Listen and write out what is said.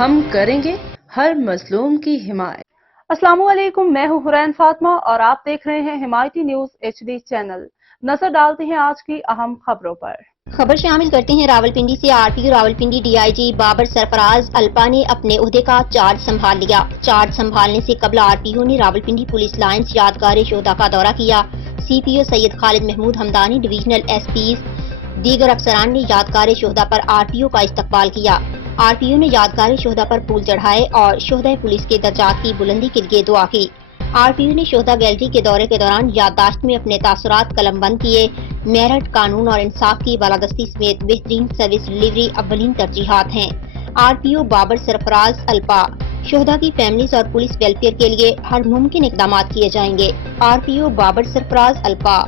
ہم کریں گے ہر مظلوم کی حمایت۔ السلام علیکم، میں ہوں حرین فاطمہ اور آپ دیکھ رہے ہیں حمایتی نیوز HD چینل۔ نظر ڈالتے ہیں آج کی اہم خبروں پر۔ خبر شامل کرتے ہیں راولپنڈی سے۔ RPO راولپنڈی DIG بابر سرفراز الپا نے اپنے عہدے کا چارج سنبھال لیا۔ چارج سنبھالنے سے قبل RPO نے راولپنڈی پولیس لائنز یادگار شہداء کا دورہ کیا۔ CPO سید خالد محمود ہمدانی، ڈویژنل SPs دیگر افسران نے یادگار شہداء پر RPO کا استقبال کیا۔ RPO نے یادگار شہداء پر پھول چڑھائے اور شہداء پولیس کے درجات کی بلندی کے لیے دعا کی۔ RPO نے شہداء گیلری کے دورے کے دوران یادداشت میں اپنے تاثرات قلم بند کیے۔ میرٹھ، قانون اور انصاف کی بالادستی سمیت بہترین سروس ڈلیوری اولین ترجیحات ہیں۔ RPO بابر سرفراز الپا، شہداء کی فیملیز اور پولیس ویلفیئر کے لیے ہر ممکن اقدامات کیے جائیں گے۔ RPO بابر سرفراز الپا۔